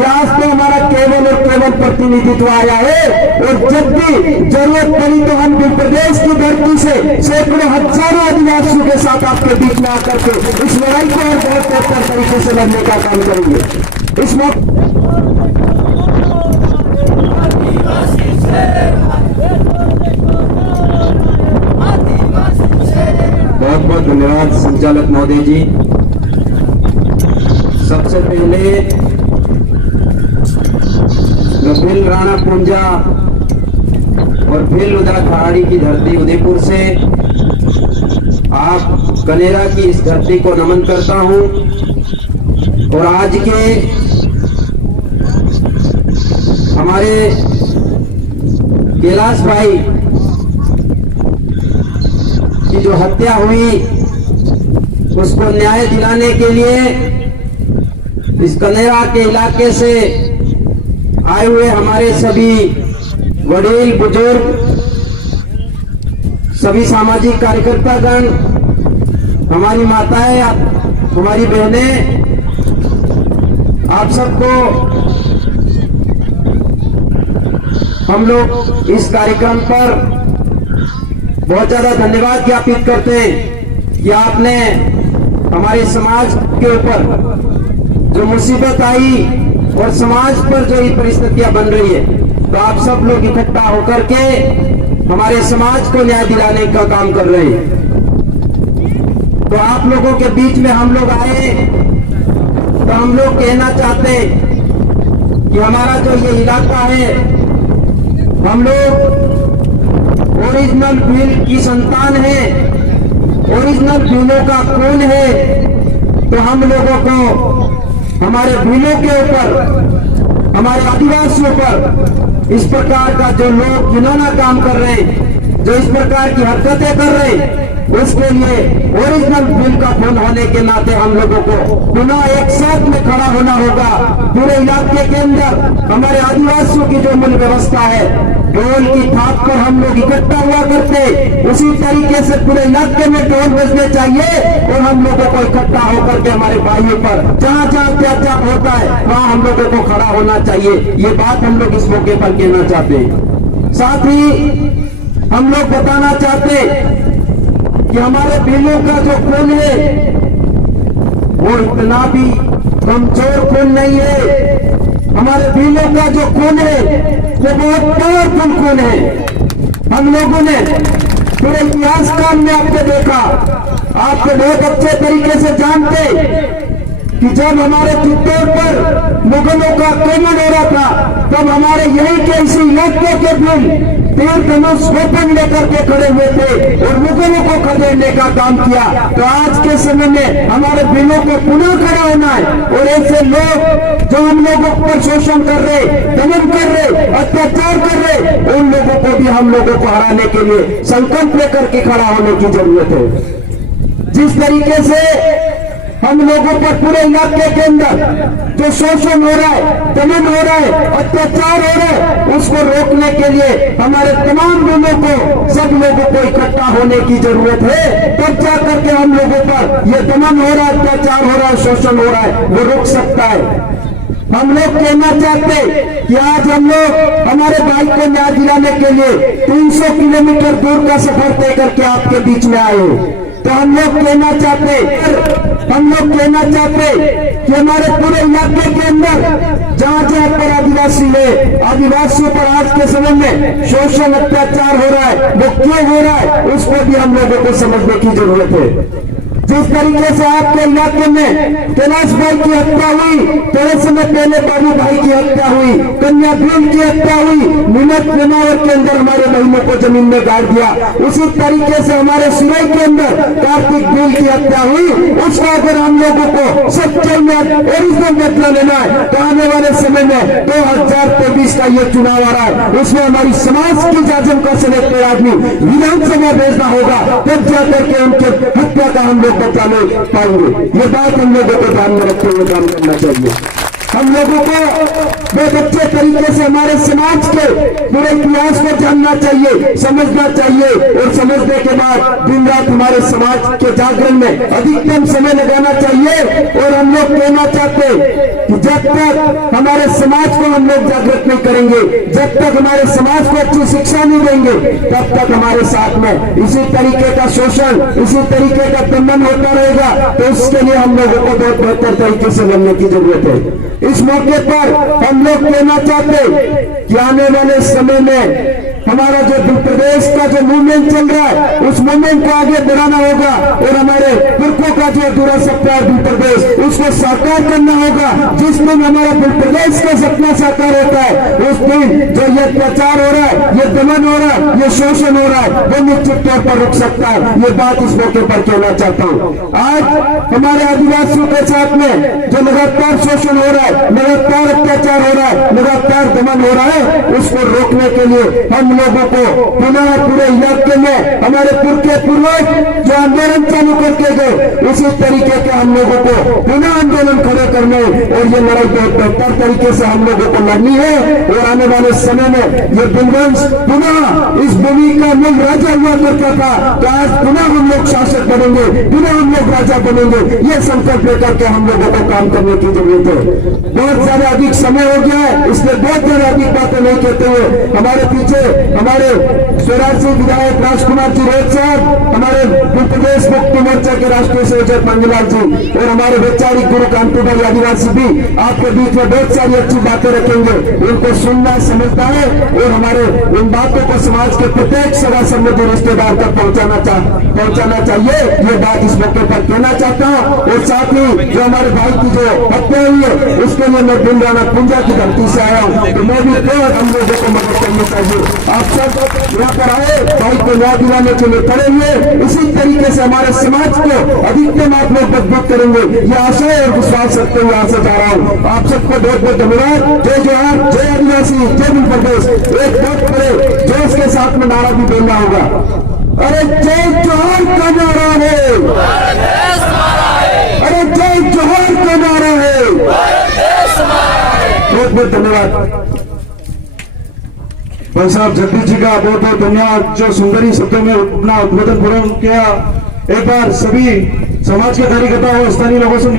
कि आज तो हमारा केवल और केवल प्रतिनिधित्व आया है, और जब भी जरूरत पड़ी तो हम भी प्रदेश की धरती से सैकड़ों हजारों आदिवासियों के साथ आपके बीच में आकर के इस लड़ाई को और बहुत बेहतर तरीके से लड़ने का काम करेंगे। इस मौके बहुत बहुत धन्यवाद संचालक महोदय जी। सबसे पहले मैं भील राणा पुंजा और भील लुदा पहाड़ी की धरती उदयपुर से आप कनेरा की इस धरती को नमन करता हूं, और आज के हमारे कैलाश भाई की जो हत्या हुई उसको न्याय दिलाने के लिए इस कनेरा के इलाके से आए हुए हमारे सभी वडील बुजुर्ग, सभी सामाजिक कार्यकर्तागण, हमारी माताएं, हमारी बहनें, आप सबको हम लोग इस कार्यक्रम पर बहुत ज्यादा धन्यवाद ज्ञापित करते हैं कि आपने हमारे समाज के ऊपर जो मुसीबत आई और समाज पर जो ये परिस्थितियां बन रही है, तो आप सब लोग इकट्ठा होकर के हमारे समाज को न्याय दिलाने का काम कर रहे हैं। तो आप लोगों के बीच में हम लोग आए तो हम लोग कहना चाहते हैं कि हमारा जो ये इलाका है, हम लोग ओरिजिनल भील की संतान है, ओरिजिनल भीलों का खून है। तो हम लोगों को हमारे भीलों के ऊपर, हमारे आदिवासियों पर इस प्रकार का जो लोग घिनौना काम कर रहे हैं, जो इस प्रकार की हरकतें कर रहे हैं, उसके लिए ओरिजिनल भील का खून होने के नाते हम लोगों को पुनः एक साथ में खड़ा होना होगा। पूरे इलाके के अंदर हमारे आदिवासियों की जो मूल व्यवस्था है, ढोल की थाप पर हम लोग इकट्ठा हुआ करते, उसी तरीके से पूरे इलाके में ढोल बजने चाहिए, और हम लोगों को इकट्ठा होकर के हमारे भाइयों पर जहां जहां अत्याचार होता है वहां हम लोगों को खड़ा होना चाहिए। ये बात हम लोग इस मौके पर कहना चाहते हैं। साथ ही हम लोग बताना चाहते कि हमारे भीलों का जो खून है वो इतना भी कमजोर खून नहीं है। हमारे भीलों का जो खून है वो बहुत पावरफुल खून है। हम लोगों ने पूरे इतिहास काल में आपको देखा, आपको बहुत अच्छे तरीके से जानते कि जब हमारे चित्तौड़ पर मुगलों का आक्रमण हो रहा था, तब हमारे यही के इसी इलाके के भील तीर धनुष वेपन लेकर के खड़े हुए थे और मुगलों को खदेड़ने का काम किया। तो आज के समय में हमारे भीलों को पुनः खड़ा होना है, और ऐसे लोग जो हम लोगों पर शोषण कर रहे, दमन कर रहे, अत्याचार कर रहे, उन लोगों को भी हम लोगों को हराने के लिए संकल्प लेकर के खड़ा होने की जरूरत है। जिस तरीके से हम लोगों पर पूरे इलाके के अंदर जो शोषण हो रहा है, दमन हो रहा है, अत्याचार हो रहा है, उसको रोकने के लिए हमारे तमाम लोगों को, सब लोगों को इकट्ठा होने की जरूरत है। तब जाकर के हम लोगों पर ये दमन हो रहा है, अत्याचार हो रहा है, शोषण हो रहा है, वो रुक सकता है। हम लोग कहना चाहते कि आज हम लोग हमारे भाई को न्याय दिलाने के लिए 300 किलोमीटर दूर का सफर तय करके आपके बीच में आए। तो हम लोग कहना चाहते कि हमारे पूरे इलाके के अंदर जहां जहां पर आदिवासी है, आदिवासियों पर आज के समय में शोषण अत्याचार हो रहा है, वो क्यों हो रहा है, उसको भी हम लोगों को समझने की जरूरत है। जिस तरीके से आपके इलाके में कैलाश भाई की हत्या हुई, थोड़े समय पहले बाबू भाई की हत्या हुई, कन्या भील की हत्या हुई, नीमच जमावर के अंदर हमारे बहनों को जमीन में गाड़ दिया, उसी तरीके से हमारे सुरई के अंदर कार्तिक भील की हत्या हुई। उसका अगर हम लोगों को सच्चाई में ओरिजिनल बदला लेना है तो आने वाले समय में 2023 का ये चुनाव आ रहा है, उसमें हमारी समाज की जाजम का सेलेक्टेड आदमी विधानसभा भेजना होगा, तब जाकर के उनके हत्या का हम लोग बचाने पाएंगे। ये बात हम लोगों को ध्यान में रखते हुए काम करना चाहिए। हम लोगों को बहुत अच्छे तरीके से हमारे समाज के पूरे इतिहास को जानना चाहिए, समझना चाहिए और समझने के बाद दिन रात हमारे समाज के जागरण में अधिकतम समय लगाना चाहिए। और हम लोग कहना चाहते कि जब तक हमारे समाज को हम लोग जागृत नहीं करेंगे, जब तक हमारे समाज को अच्छी शिक्षा नहीं देंगे, तब तक हमारे साथ में इसी तरीके का शोषण, इसी तरीके का दमन होता रहेगा। तो उसके लिए हम लोगों को बहुत बेहतर तरीके से बनने की जरूरत है। इस मौके पर हम लोग कहना चाहते कि आने वाले समय में हमारा जो उत्तर प्रदेश का जो मूवमेंट चल रहा है, उस मूवमेंट को आगे बढ़ाना होगा और हमारे पुरखों का जो अधूरा सपना है उत्तर प्रदेश, उसको साकार करना होगा। जिस दिन हमारा उत्तर प्रदेश का सपना साकार होता है, उस दिन जो ये अत्याचार हो रहा है, ये दमन हो रहा है, ये शोषण हो रहा है, वो निश्चित तौर पर रुक सकता है। ये बात इस मौके पर कहना चाहता हूँ। आज हमारे आदिवासियों के साथ में जो लगातार शोषण हो रहा है, लगातार अत्याचार हो रहा है, लगातार दमन हो रहा है, उसको रोकने के लिए हम लोगों को पुनः पूरे इलाके में हमारे पुरखे पूर्वज जो आंदोलन चालू करके गए, उसी तरीके के हम लोगों को पुनः आंदोलन खड़े करने और ये लड़ाई बहुत बेहतर तरीके से हम लोगों को लड़नी है। और आने वाले समय में ये दिनवंश पुनः इस भूमि का मूल राजा हुआ करता था, तो आज पुनः हम लोग शासक बनेंगे, पुनः हम लोग राजा बनेंगे। ये संकल्प लेकर के हम लोगों को काम करने की जरूरत है। बहुत ज्यादा अधिक समय हो गया है, इसलिए बहुत ज्यादा अधिक बातें नहीं कहते हुए हमारे पीछे हमारे स्वराज से विधायक राजकुमार जी रोहित साहब, हमारे उत्तर प्रदेश मुक्ति मोर्चा के राष्ट्रीय संयोजक मंजूलाल जी और हमारे वैचारिक गुरु कांति भाई आदिवासी भी आपके बीच में बहुत सारी अच्छी बातें रखेंगे। उनको सुनना समझता है और हमारे इन बातों को समाज के प्रत्येक सगा संबंधी रिश्तेदार तक पहुंचाना चाहिए। ये बात इस मौके पर कहना चाहता हूँ। और साथ ही जो हमारे भाई की जो हत्या हुई है, उसके लिए मैं बिंदाना पुंजा की धरती से आया हूँ, तो मैं भी बहुत हम लोगों को मदद करनी चाहिए। आप सब यहाँ पर आए, भाई को न्याय दिलाने के लिए खड़े हुए, इसी तरीके से हमारे समाज को अधिकतम आप लोग मजबूत करेंगे, ये आशा और विश्वास रखते हुए आशा जा रहा हूँ। आप सबको बहुत बहुत धन्यवाद। जय जोहार, जय आदिवासी, जय उत्तर प्रदेश। एक बहुत बड़े जोश के साथ में नारा भी बोलना होगा। अरे जय जोहार का नारा है, अरे जय जोहार का नारा है। बहुत बहुत धन्यवाद भाई साहब जगदीश जी का बहुत बहुत धन्यवाद, जो सुंदरी शब्दों में अपना उद्बोधन पूर्ण किया। एक बार सभी समाज के कार्यकर्ताओं और स्थानीय लोगों से